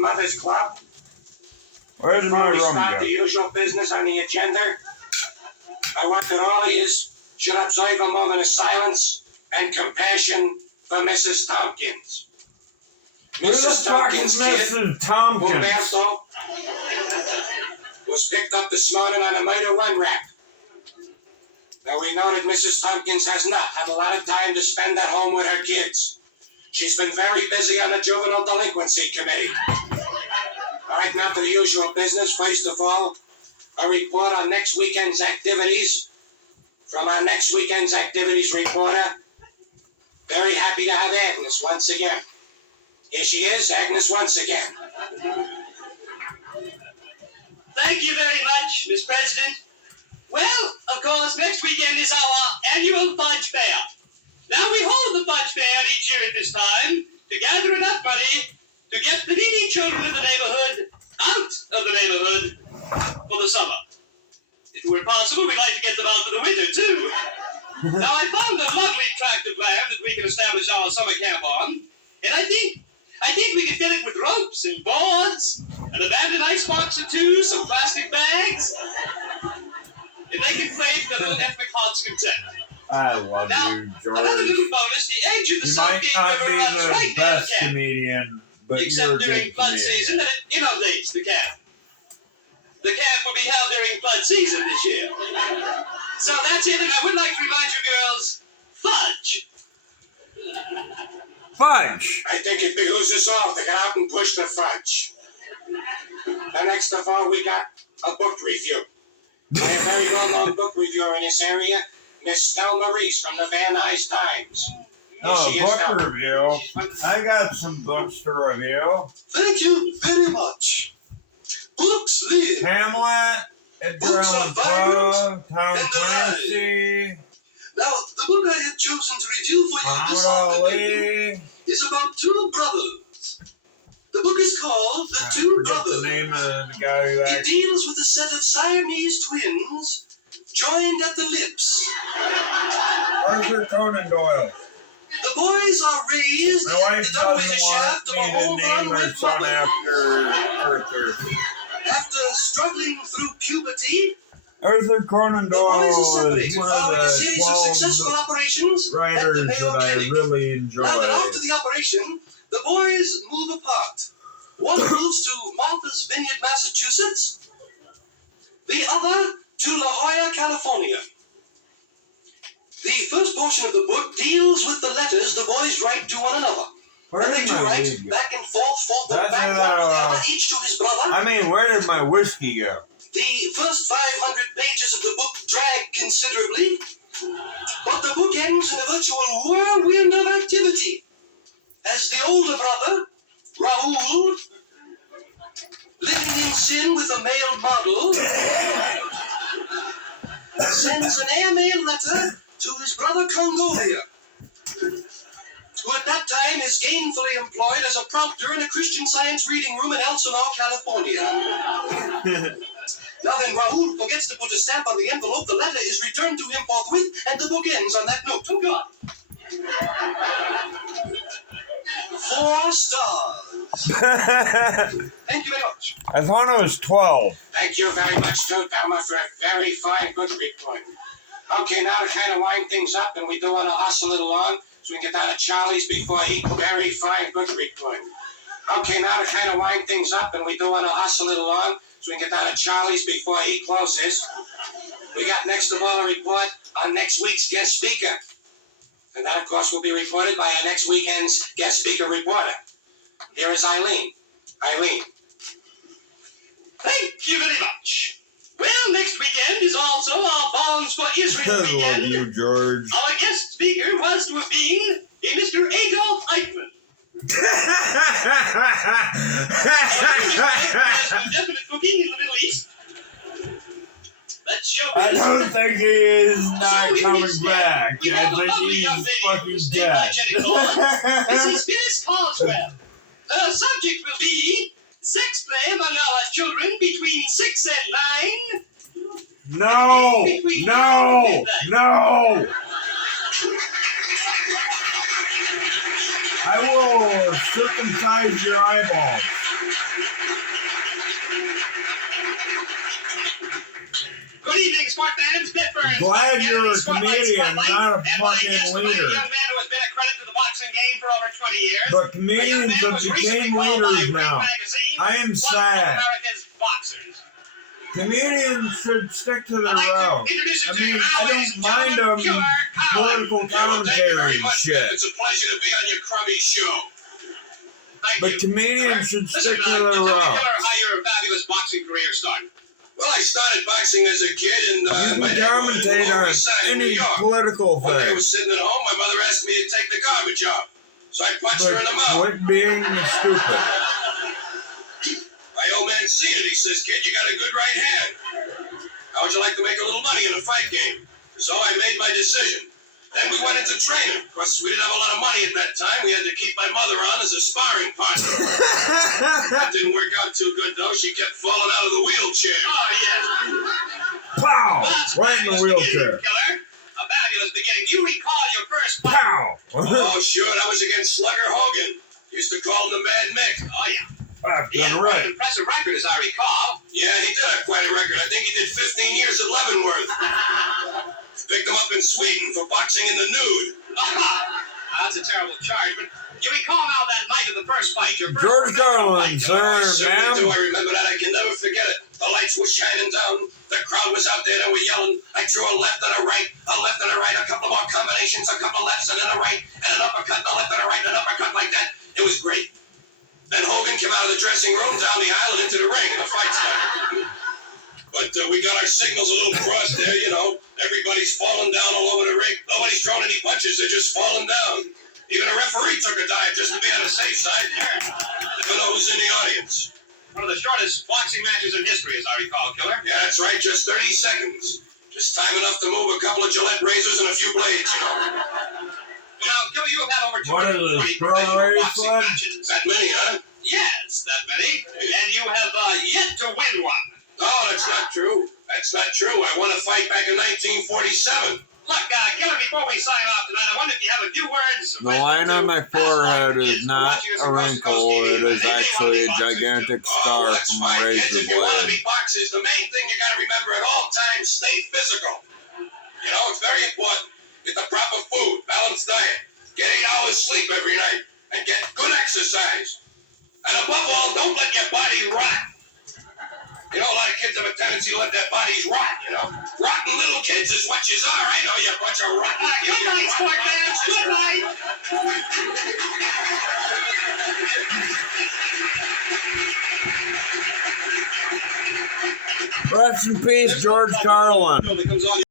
Mother's Club. Where's my Before we rum start go? the usual business on the agenda, I want that all of you should observe a moment of silence and compassion for Mrs. Tompkins. Who the fuck is Mrs. Tompkins? Humberto was picked up this morning on a murder run rap. Now we know that Mrs. Tompkins has not had a lot of time to spend at home with her kids. She's been very busy on the Juvenile Delinquency Committee. All right, now to the usual business. First of all, a report on next weekend's activities from our next weekend's activities reporter. Very happy to have Agnes once again. Here she is, Agnes once again. Thank you very much, Miss President. Well, of course, next weekend is our annual fudge fair. Now, we hold the fudge fair each year at this time to gather enough money to get the needy children of the neighborhood out of the neighborhood for the summer. If it were possible, we'd like to get them out for the winter, too. Now, I found a lovely tract of land that we can establish our summer camp on, and I think we could fill it with ropes and boards, an abandoned icebox or two, some plastic bags, and they can play to their little ethnic heart's content. I love Now, you, George. another little bonus, the edge of the You South might Gate not River be runs the right down the best camp, comedian, but you're except a during good flood comedian. season, and it inundates the camp. The camp will be held during flood season this year. So that's it, and I would like to remind you girls, fudge. Fudge! I think it behooves us all to get out and push the fudge. And next of all, we got a book review. A very well-known book reviewer in this area, Miss Stella Maurice from the Van Nuys Times. Oh, She is book now. review. I got some books to review. Thank you very much. Books live. Hamlet, Edgar Books Allan are vibrant Poe, Tom and Clancy, Now, the book I had chosen to review for you this Muhammad afternoon Ali. is about two brothers. The book is called The I Two forget Brothers. the name of the guy who It actually... deals with a set of Siamese twins joined at the lips. Arthur Conan Doyle. The boys are raised My at wife the dumbwaiter doesn't shaft of a want me to home-run name her red son mother. after Arthur. After struggling through puberty, Arthur Conan the Doyle boys are is separated one following a of series the of successful 12 operations at writers the Mayo that I Clinic. really enjoy. Now that after the operation, the boys move apart. One moves to Martha's Vineyard, Massachusetts. The other to La Jolla, California. The first portion of the book deals with the letters the boys write to one another. Where And they did do my write weed go? back and forth, That's back, it, one to the other, each to his brother. I mean, where did my whiskey go? The first 500 pages of the book drag considerably, but the book ends in a virtual whirlwind of activity. As the older brother, Raoul, living in sin with a male model, sends an airmail letter to his brother Congolia, who at that time is gainfully employed as a prompter in a Christian Science reading room in Elsinore, California. Now then, Raoul forgets to put a stamp on the envelope. The letter is returned to him forthwith, and the book ends on that note. Oh, God. 4 stars. Thank you very much. I thought it was 12. Thank you very much, too, Thelma, for a very fine book report. Okay, now to kind of wind things up, and we do want to hustle it along so we can get down to Charlie's before he... Very fine book report. Okay, now to kind of wind things up, and we do want to hustle it along so we can get down to Charlie's before he closes. We got next of all a report on next week's guest speaker. And that, of course, will be reported by our next weekend's guest speaker reporter. Here is Eileen. Eileen. Thank you very much. Well, next weekend is also our Bonds for Israel I love weekend. you, George. Our guest speaker was to have been a Mr. Adolf Eichmann. Has some definite cooking in the Middle East. Let's show I don't think he is not coming back. I think he's fucking dead. This is Phyllis Carswell. Her subject will be sex play among our children between 6 and 9. No! No! No! I I will circumcise your eyeballs. Good evening, sport fans. Pittsburgh. Glad you're a comedian, not a fucking leader. A young man who has been a credit to the boxing game for over 20 years. But comedians have became leaders now. I am sad. America's boxers. Comedians should stick to their route. I mean, I don't mind them political commentary and shit. It's a pleasure to be on your crummy show. But comedians should stick to their Tell me, route. Killer, how your fabulous boxing career started. Well, I started boxing as a kid, and You can commentate on any political One day I thing. was sitting at home. My mother asked me to take the garbage out, so I punched her in the But mouth. quit being stupid. My old man seen it. He says, "Kid, you got a good right hand. How would you like to make a little money in a fight game?" So I made my decision. Then we went into training. Of course, we didn't have a lot of money at that time. We had to keep my mother on as a sparring partner. That didn't work out too good, though. She kept falling out of the wheelchair. Oh, yes. Pow! Well, that's Right in the fabulous wheelchair. beginning, Killer. A fabulous beginning. Do you recall your first fight? Pow! Oh, sure. That was against Slugger Hogan. Used to call him the Mad Mick. Oh, yeah. That's He had done quite right. an impressive record, as I recall. Yeah, he did have quite a record. I think he did 15 years at Leavenworth. Picked him up in Sweden for boxing in the nude. That's a terrible charge, but you recall now that night of the first fight, your first George Carlin, You know, I sir, certainly do. ma'am. I remember that. I can never forget it. The lights were shining down. The crowd was out there. They were yelling. I threw a left and a right, a couple more combinations, a couple lefts and then a right, and an uppercut, and a left and a right, and an uppercut like that. It was great. Then Hogan came out of the dressing room, down the aisle, and into the ring, and the fight started. But we got our signals a little crossed there, you know. Everybody's falling down all over the ring. Nobody's throwing any punches. They're just falling down. Even a referee took a dive just to be on the safe side. Never know who's in the audience. One of the shortest boxing matches in history, as I recall, Killer. Yeah, that's right. Just 30 seconds. Just time enough to move a couple of Gillette razors and a few blades, you know. Now, Killer, you have had over What is 220 this, professional strawberry boxing fun? matches. That many, huh? Yes, that many. And you have yet to win one. No, that's not true. That's not true. I won a fight back in 1947. Look, Killer, before we sign off tonight, I wonder if you have a few words. The line on my forehead is not a wrinkle. It is actually a gigantic scar that's from fine, a kids. razor If you want to blade. be boxers, the main thing you got to remember at all times, stay physical. You know, it's very important. Get the proper food, balanced diet. Get 8 hours sleep every night. And get good exercise. And above all, don't let your body rot. You know, a lot of kids have a tendency to let their bodies rot, you know. Rotten little kids is what you are. I know you're a bunch of rotten kids. Good night, sport fans. Good night. Rest in peace, George Carlin. That comes on